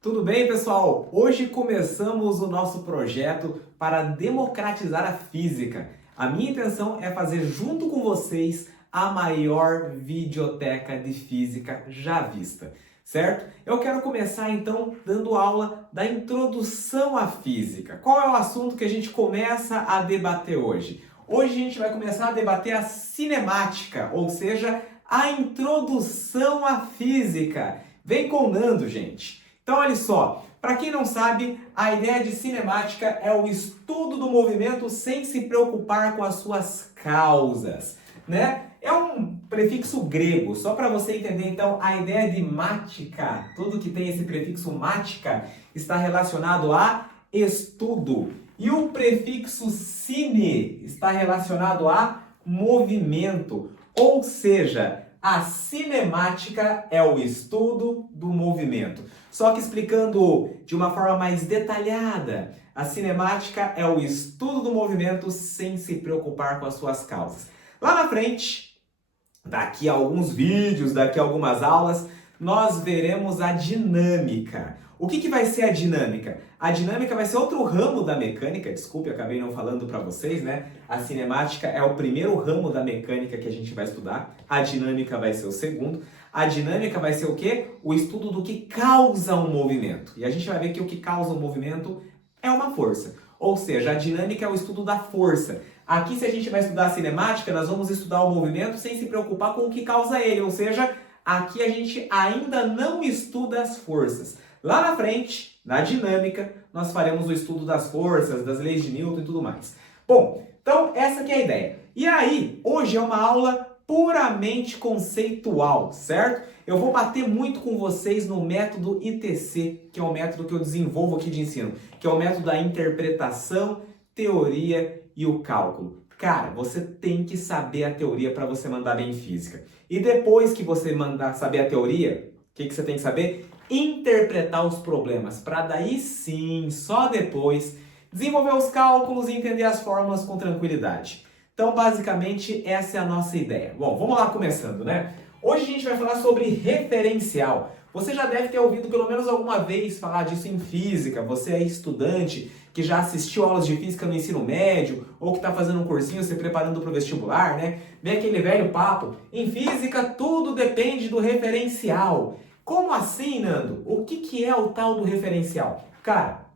Tudo bem, pessoal? Hoje começamos o nosso projeto para democratizar a física. A minha intenção é fazer junto com vocês a maior videoteca de física já vista, certo? Eu quero começar então dando aula da introdução à física. Qual é o assunto que a gente começa a debater hoje? Hoje a gente vai começar a debater a cinemática, ou seja, a introdução à física. Vem com o Nando, gente! Então, olha só, para quem não sabe, a ideia de cinemática é o estudo do movimento sem se preocupar com as suas causas, né? É um prefixo grego, só para você entender então a ideia de mática, tudo que tem esse prefixo mática está relacionado a estudo. E o prefixo cine está relacionado a movimento, ou seja, a cinemática é o estudo do movimento. Só que explicando de uma forma mais detalhada, a cinemática é o estudo do movimento sem se preocupar com as suas causas. Lá na frente, daqui a alguns vídeos, daqui a algumas aulas, nós veremos a dinâmica. O que vai ser a dinâmica? A dinâmica vai ser outro ramo da mecânica, desculpe, acabei não falando para vocês, né? A cinemática é o primeiro ramo da mecânica que a gente vai estudar, a dinâmica vai ser o segundo. A dinâmica vai ser o quê? O estudo do que causa um movimento. E a gente vai ver que o que causa um movimento é uma força. Ou seja, a dinâmica é o estudo da força. Aqui, se a gente vai estudar a cinemática, nós vamos estudar o movimento sem se preocupar com o que causa ele. Ou seja, aqui a gente ainda não estuda as forças. Lá na frente, na dinâmica, nós faremos o estudo das forças, das leis de Newton e tudo mais. Bom, então essa aqui é a ideia. E aí, hoje é uma aula puramente conceitual, certo? Eu vou bater muito com vocês no método ITC, que é o método que eu desenvolvo aqui de ensino, que é o método da interpretação, teoria e o cálculo. Cara, você tem que saber a teoria para você mandar bem em física. E depois que você mandar saber a teoria, o que você tem que saber? Interpretar os problemas, para daí sim, só depois, desenvolver os cálculos e entender as fórmulas com tranquilidade. Então, basicamente, essa é a nossa ideia. Bom, vamos lá começando, né? Hoje a gente vai falar sobre referencial. Você já deve ter ouvido pelo menos alguma vez falar disso em física. Você é estudante que já assistiu aulas de física no ensino médio ou que está fazendo um cursinho se preparando para o vestibular, né? Vem aquele velho papo. Em física, tudo depende do referencial. Como assim, Nando? O que é o tal do referencial? Cara,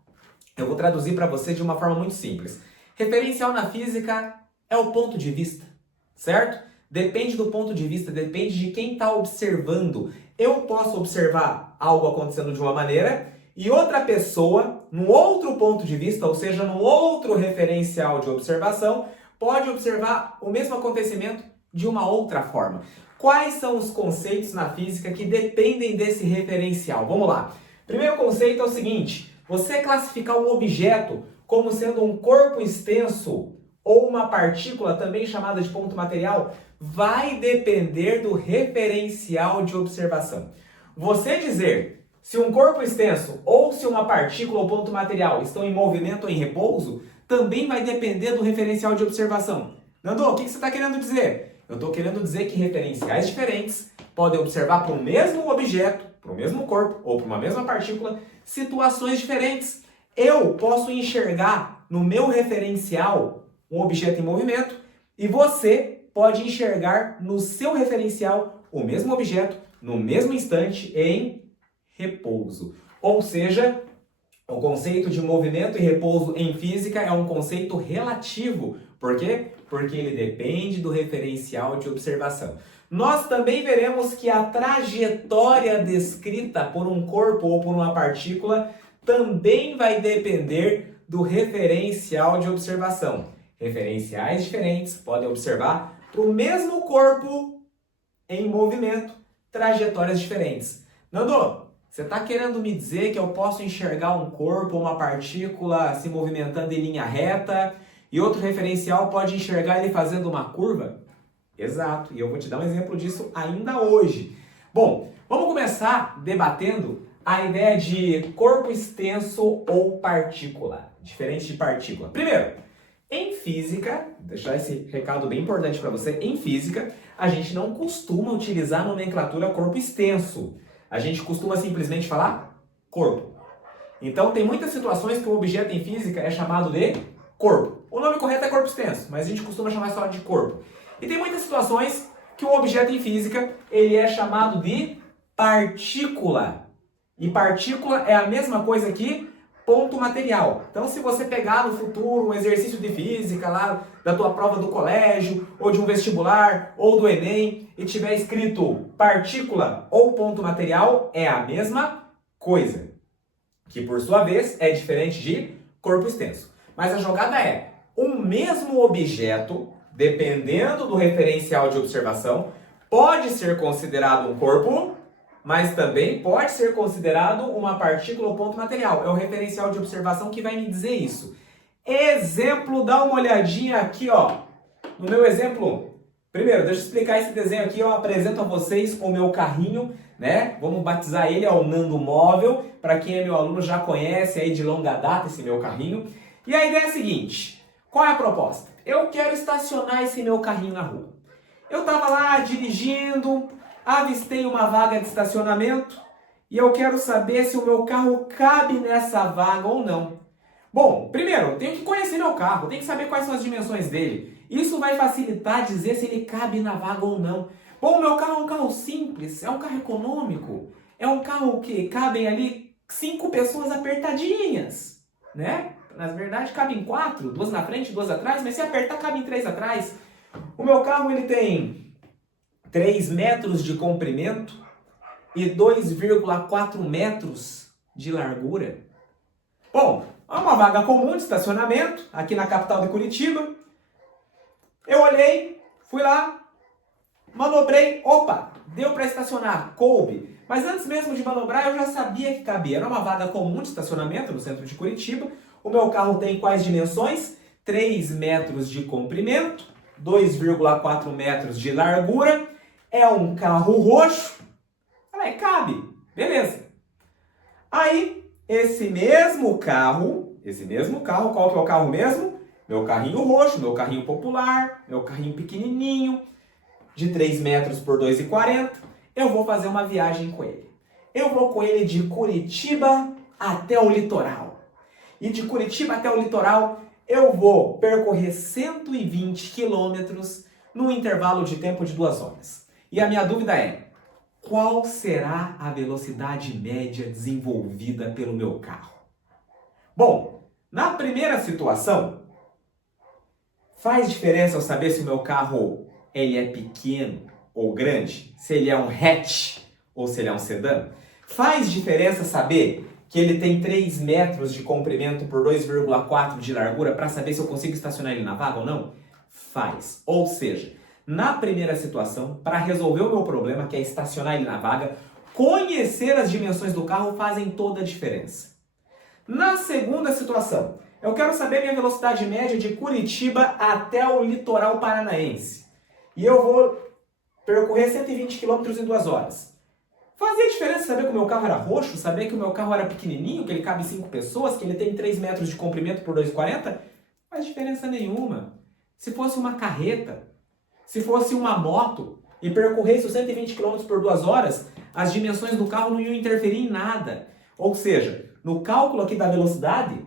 eu vou traduzir para você de uma forma muito simples. Referencial na física é o ponto de vista, certo? Depende do ponto de vista, depende de quem está observando. Eu posso observar algo acontecendo de uma maneira e outra pessoa, num outro ponto de vista, ou seja, num outro referencial de observação, pode observar o mesmo acontecimento de uma outra forma. Quais são os conceitos na física que dependem desse referencial? Vamos lá. Primeiro conceito é o seguinte: você classificar um objeto como sendo um corpo extenso ou uma partícula, também chamada de ponto material, vai depender do referencial de observação. Você dizer se um corpo extenso ou se uma partícula ou ponto material estão em movimento ou em repouso, também vai depender do referencial de observação. Nando, o que você está querendo dizer? Eu estou querendo dizer que referenciais diferentes podem observar para o mesmo objeto, para o mesmo corpo ou para uma mesma partícula, situações diferentes. Eu posso enxergar no meu referencial um objeto em movimento e você pode enxergar no seu referencial o mesmo objeto no mesmo instante em repouso. Ou seja, o conceito de movimento e repouso em física é um conceito relativo. Por quê? Porque ele depende do referencial de observação. Nós também veremos que a trajetória descrita por um corpo ou por uma partícula também vai depender do referencial de observação. Referenciais diferentes podem observar para o mesmo corpo em movimento, trajetórias diferentes. Nando, você está querendo me dizer que eu posso enxergar um corpo ou uma partícula se movimentando em linha reta e outro referencial pode enxergar ele fazendo uma curva? Exato, e eu vou te dar um exemplo disso ainda hoje. Bom, vamos começar debatendo a ideia de corpo extenso ou partícula, diferente de partícula. Primeiro, em física, deixar esse recado bem importante para você, em física, a gente não costuma utilizar a nomenclatura corpo extenso. A gente costuma simplesmente falar corpo. Então tem muitas situações que o objeto em física é chamado de corpo. O nome correto é corpo extenso, mas a gente costuma chamar só de corpo. E tem muitas situações que o objeto em física ele é chamado de partícula. E partícula é a mesma coisa que ponto material. Então, se você pegar no futuro um exercício de física lá da tua prova do colégio, ou de um vestibular, ou do Enem, e tiver escrito partícula ou ponto material, é a mesma coisa. Que, por sua vez, é diferente de corpo extenso. Mas a jogada é um mesmo objeto, dependendo do referencial de observação, pode ser considerado um corpo, mas também pode ser considerado uma partícula ou ponto material. É o referencial de observação que vai me dizer isso. Exemplo, dá uma olhadinha aqui, ó. No meu exemplo, primeiro, deixa eu explicar esse desenho aqui. Eu apresento a vocês o meu carrinho, né? Vamos batizar ele, é o Nando Móvel. Para quem é meu aluno já conhece aí de longa data esse meu carrinho. E a ideia é a seguinte, qual é a proposta? Eu quero estacionar esse meu carrinho na rua. Eu estava lá dirigindo, avistei uma vaga de estacionamento e eu quero saber se o meu carro cabe nessa vaga ou não. Bom, primeiro, eu tenho que conhecer meu carro, tenho que saber quais são as dimensões dele. Isso vai facilitar dizer se ele cabe na vaga ou não. Bom, o meu carro é um carro simples, é um carro econômico, é um carro que cabem ali 5 pessoas apertadinhas, né? Na verdade, cabem 4, 2 na frente, 2 atrás, mas se apertar, cabem 3 atrás. O meu carro ele tem 3 metros de comprimento e 2,4 metros de largura. Bom, é uma vaga comum de estacionamento aqui na capital de Curitiba. Eu olhei, fui lá, manobrei, opa, deu para estacionar, coube. Mas antes mesmo de manobrar eu já sabia que cabia. Era uma vaga comum de estacionamento no centro de Curitiba. O meu carro tem quais dimensões? 3 metros de comprimento, 2,4 metros de largura. É um carro roxo. Falei, cabe. Beleza. Aí, esse mesmo carro, qual que é o carro mesmo? Meu carrinho roxo, meu carrinho popular, meu carrinho pequenininho, de 3 metros por 2,40. Eu vou fazer uma viagem com ele. Eu vou com ele de Curitiba até o litoral. E de Curitiba até o litoral, eu vou percorrer 120 quilômetros num intervalo de tempo de 2 horas. E a minha dúvida é, qual será a velocidade média desenvolvida pelo meu carro? Bom, na primeira situação, faz diferença eu saber se o meu carro ele é pequeno ou grande? Se ele é um hatch ou se ele é um sedã? Faz diferença saber que ele tem 3 metros de comprimento por 2,4 de largura para saber se eu consigo estacionar ele na vaga ou não? Faz. Ou seja, na primeira situação, para resolver o meu problema, que é estacionar ele na vaga, conhecer as dimensões do carro fazem toda a diferença. Na segunda situação, eu quero saber minha velocidade média de Curitiba até o litoral paranaense. E eu vou percorrer 120 km em 2 horas. Fazia diferença saber que o meu carro era roxo, saber que o meu carro era pequenininho, que ele cabe 5 pessoas, que ele tem 3 metros de comprimento por 2,40? Não faz diferença nenhuma. Se fosse uma carreta, se fosse uma moto e percorresse os 120 km por 2 horas, as dimensões do carro não iam interferir em nada. Ou seja, no cálculo aqui da velocidade,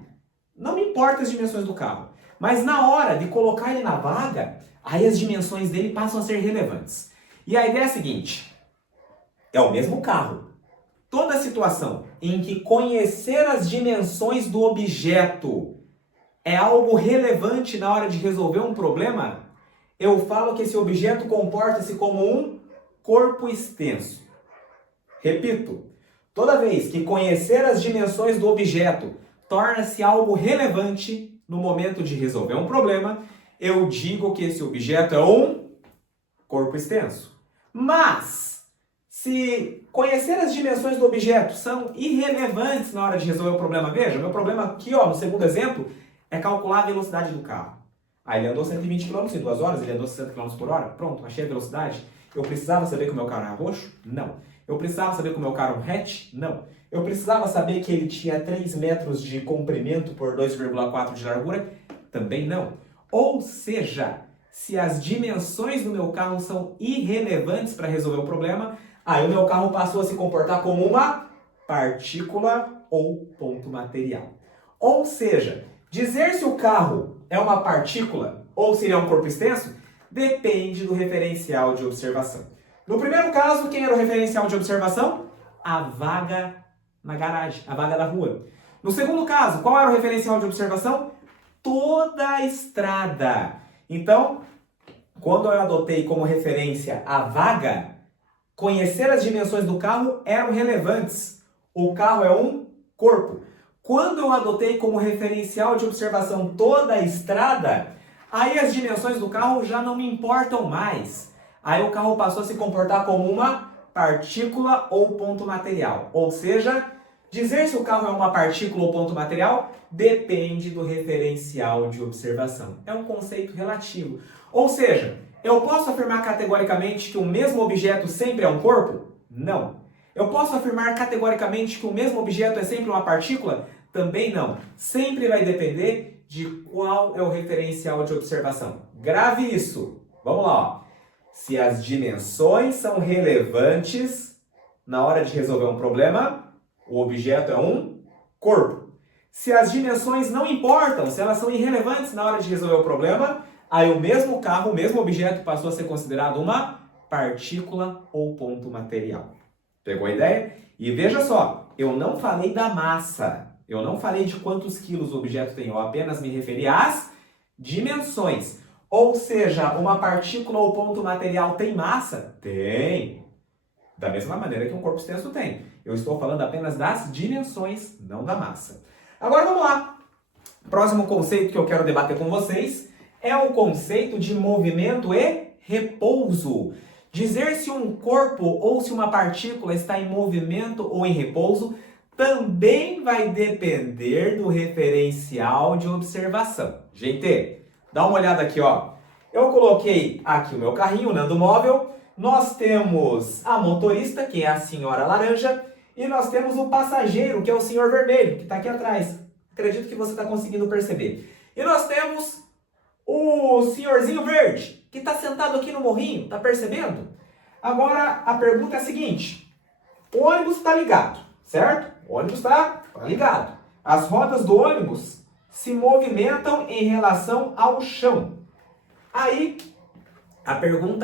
não me importa as dimensões do carro. Mas na hora de colocar ele na vaga, aí as dimensões dele passam a ser relevantes. E a ideia é a seguinte, é o mesmo carro. Toda situação em que conhecer as dimensões do objeto é algo relevante na hora de resolver um problema, eu falo que esse objeto comporta-se como um corpo extenso. Repito, toda vez que conhecer as dimensões do objeto torna-se algo relevante no momento de resolver um problema, eu digo que esse objeto é um corpo extenso. Mas, se conhecer as dimensões do objeto são irrelevantes na hora de resolver o problema, veja, meu problema aqui, ó, no segundo exemplo, é calcular a velocidade do carro. Aí ele andou 120 km em 2 horas, ele andou 60 km por hora, pronto, achei a velocidade. Eu precisava saber que o meu carro era roxo? Não. Eu precisava saber que o meu carro era um hatch? Não. Eu precisava saber que ele tinha 3 metros de comprimento por 2,4 de largura? Também não. Ou seja, se as dimensões do meu carro são irrelevantes para resolver o problema, aí o meu carro passou a se comportar como uma partícula ou ponto material. Ou seja, dizer se o carro é uma partícula ou se ele é um corpo extenso depende do referencial de observação. No primeiro caso, quem era o referencial de observação? A vaga na garagem, a vaga da rua. No segundo caso, qual era o referencial de observação? Toda a estrada. Então, quando eu adotei como referência a vaga, conhecer as dimensões do carro eram relevantes. O carro é um corpo. Quando eu adotei como referencial de observação toda a estrada, aí as dimensões do carro já não me importam mais. Aí o carro passou a se comportar como uma partícula ou ponto material. Ou seja, dizer se o carro é uma partícula ou ponto material depende do referencial de observação. É um conceito relativo. Ou seja, eu posso afirmar categoricamente que o mesmo objeto sempre é um corpo? Não. Eu posso afirmar categoricamente que o mesmo objeto é sempre uma partícula? Também não. Sempre vai depender de qual é o referencial de observação. Grave isso. Vamos lá, ó. Se as dimensões são relevantes na hora de resolver um problema, o objeto é um corpo. Se as dimensões não importam, se elas são irrelevantes na hora de resolver o problema, aí o mesmo carro, o mesmo objeto passou a ser considerado uma partícula ou ponto material. Pegou a ideia? E veja só, eu não falei da massa, eu não falei de quantos quilos o objeto tem, eu apenas me referi às dimensões. Ou seja, uma partícula ou ponto material tem massa? Tem. Da mesma maneira que um corpo extenso tem. Eu estou falando apenas das dimensões, não da massa. Agora vamos lá. Próximo conceito que eu quero debater com vocês é o conceito de movimento e repouso. Dizer se um corpo ou se uma partícula está em movimento ou em repouso também vai depender do referencial de observação. Gente, dá uma olhada aqui, ó. Eu coloquei aqui o meu carrinho, o Nando Móvel. Nós temos a motorista, que é a senhora laranja, e nós temos o passageiro, que é o senhor vermelho, que está aqui atrás. Acredito que você está conseguindo perceber. E nós temos o senhorzinho verde, que está sentado aqui no morrinho, está percebendo? Agora, a pergunta é a seguinte. O ônibus está ligado, certo? O ônibus está ligado. As rodas do ônibus se movimentam em relação ao chão. Aí, a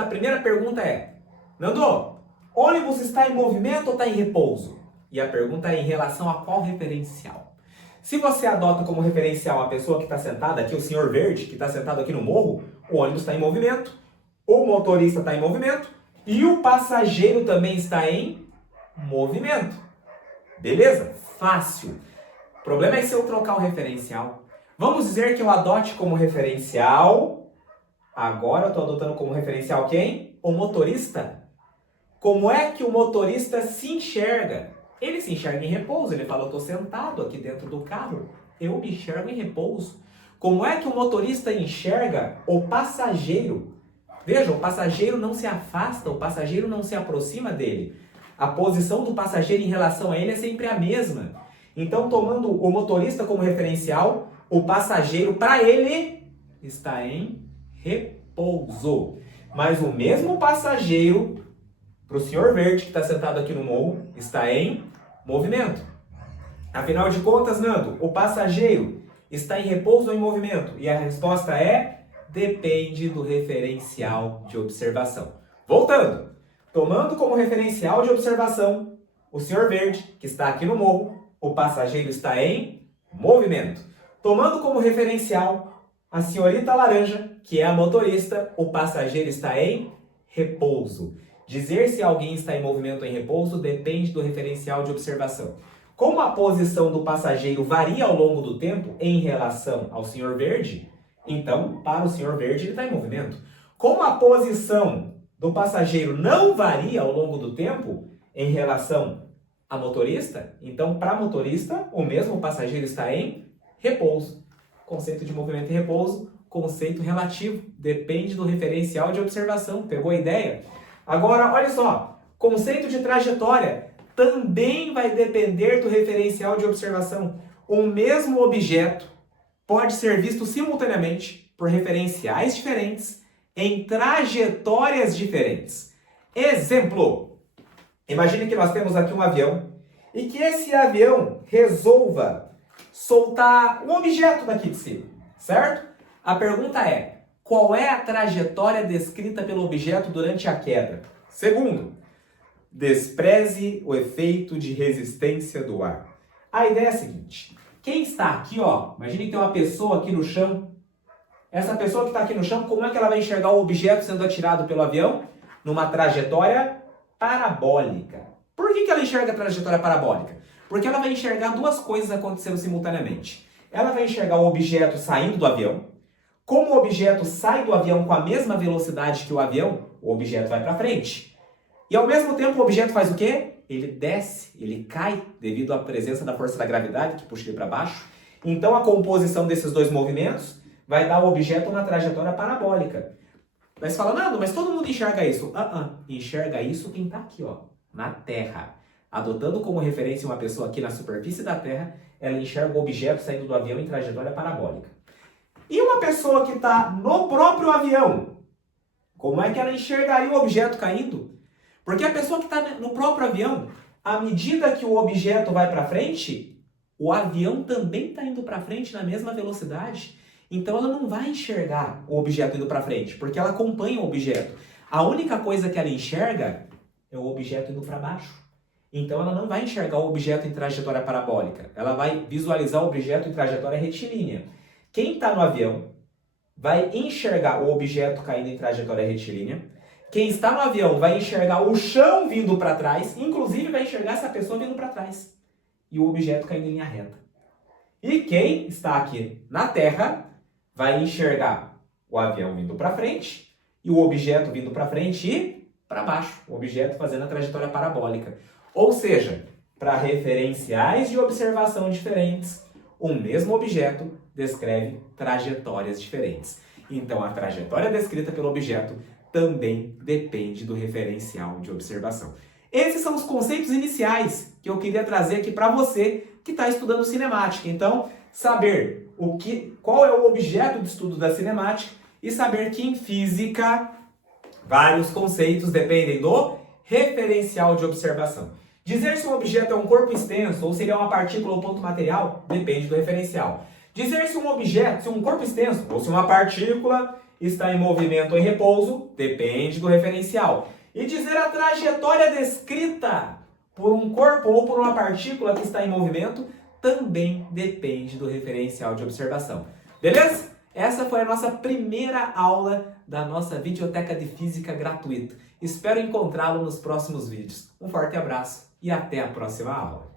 primeira pergunta é, Nando, ônibus está em movimento ou está em repouso? E a pergunta é em relação a qual referencial? Se você adota como referencial a pessoa que está sentada aqui, o senhor verde, que está sentado aqui no morro, o ônibus está em movimento, o motorista está em movimento e o passageiro também está em movimento. Beleza? Fácil. O problema é se eu trocar o referencial. Vamos dizer que eu adote como referencial... Agora eu estou adotando como referencial quem? O motorista. Como é que o motorista se enxerga? Ele se enxerga em repouso. Ele fala, eu estou sentado aqui dentro do carro. Eu me enxergo em repouso. Como é que o motorista enxerga o passageiro? Veja, o passageiro não se afasta, o passageiro não se aproxima dele. A posição do passageiro em relação a ele é sempre a mesma. Então, tomando o motorista como referencial, o passageiro, para ele, está em repouso. Mas o mesmo passageiro, para o senhor verde que está sentado aqui no morro, está em movimento. Afinal de contas, Nando, o passageiro está em repouso ou em movimento? E a resposta é, depende do referencial de observação. Voltando, tomando como referencial de observação o senhor verde, que está aqui no morro, o passageiro está em movimento. Tomando como referencial a senhorita laranja, que é a motorista, o passageiro está em repouso. Dizer se alguém está em movimento ou em repouso depende do referencial de observação. Como a posição do passageiro varia ao longo do tempo em relação ao senhor verde, então, para o senhor verde, ele está em movimento. Como a posição do passageiro não varia ao longo do tempo em relação à motorista, então, para a motorista, o mesmo passageiro está em repouso. Conceito de movimento e repouso, conceito relativo, depende do referencial de observação. Pegou a ideia? Agora, olha só, conceito de trajetória também vai depender do referencial de observação. O mesmo objeto pode ser visto simultaneamente por referenciais diferentes em trajetórias diferentes. Exemplo, imagine que nós temos aqui um avião e que esse avião resolva soltar um objeto daqui de cima, certo? A pergunta é, qual é a trajetória descrita pelo objeto durante a queda? Segundo, despreze o efeito de resistência do ar. A ideia é a seguinte, quem está aqui, ó, imagine que tem uma pessoa aqui no chão. Essa pessoa que está aqui no chão, como é que ela vai enxergar o objeto sendo atirado pelo avião? Numa trajetória parabólica. Por que ela enxerga a trajetória parabólica? Porque ela vai enxergar duas coisas acontecendo simultaneamente. Ela vai enxergar o objeto saindo do avião. Como o objeto sai do avião com a mesma velocidade que o avião, o objeto vai para frente. E ao mesmo tempo o objeto faz o quê? Ele desce, ele cai devido à presença da força da gravidade que puxa ele para baixo. Então a composição desses dois movimentos vai dar ao objeto uma trajetória parabólica. Mas fala, Nando, mas todo mundo enxerga isso. Enxerga isso quem está aqui, ó, na Terra. Adotando como referência uma pessoa aqui na superfície da Terra, ela enxerga o objeto saindo do avião em trajetória parabólica. E uma pessoa que está no próprio avião, como é que ela enxergaria o objeto caindo? Porque a pessoa que está no próprio avião, à medida que o objeto vai para frente, o avião também está indo para frente na mesma velocidade. Então ela não vai enxergar o objeto indo para frente, porque ela acompanha o objeto. A única coisa que ela enxerga é o objeto indo para baixo. Então ela não vai enxergar o objeto em trajetória parabólica. Ela vai visualizar o objeto em trajetória retilínea. Quem está no avião vai enxergar o objeto caindo em trajetória retilínea. Quem está no avião vai enxergar o chão vindo para trás, inclusive vai enxergar essa pessoa vindo para trás. E o objeto caindo em linha reta. E quem está aqui na Terra vai enxergar o avião vindo para frente e o objeto vindo para frente e para baixo. O objeto fazendo a trajetória parabólica. Ou seja, para referenciais de observação diferentes, um mesmo objeto descreve trajetórias diferentes. Então, a trajetória descrita pelo objeto também depende do referencial de observação. Esses são os conceitos iniciais que eu queria trazer aqui para você que está estudando cinemática. Então, saber qual é o objeto de estudo da cinemática e saber que em física vários conceitos dependem do referencial de observação. Dizer se um objeto é um corpo extenso ou se ele é uma partícula ou ponto material depende do referencial. Dizer se um objeto, se um corpo extenso ou se uma partícula está em movimento ou em repouso depende do referencial. E dizer a trajetória descrita por um corpo ou por uma partícula que está em movimento também depende do referencial de observação. Beleza? Essa foi a nossa primeira aula da nossa videoteca de física gratuita. Espero encontrá-lo nos próximos vídeos. Um forte abraço e até a próxima aula.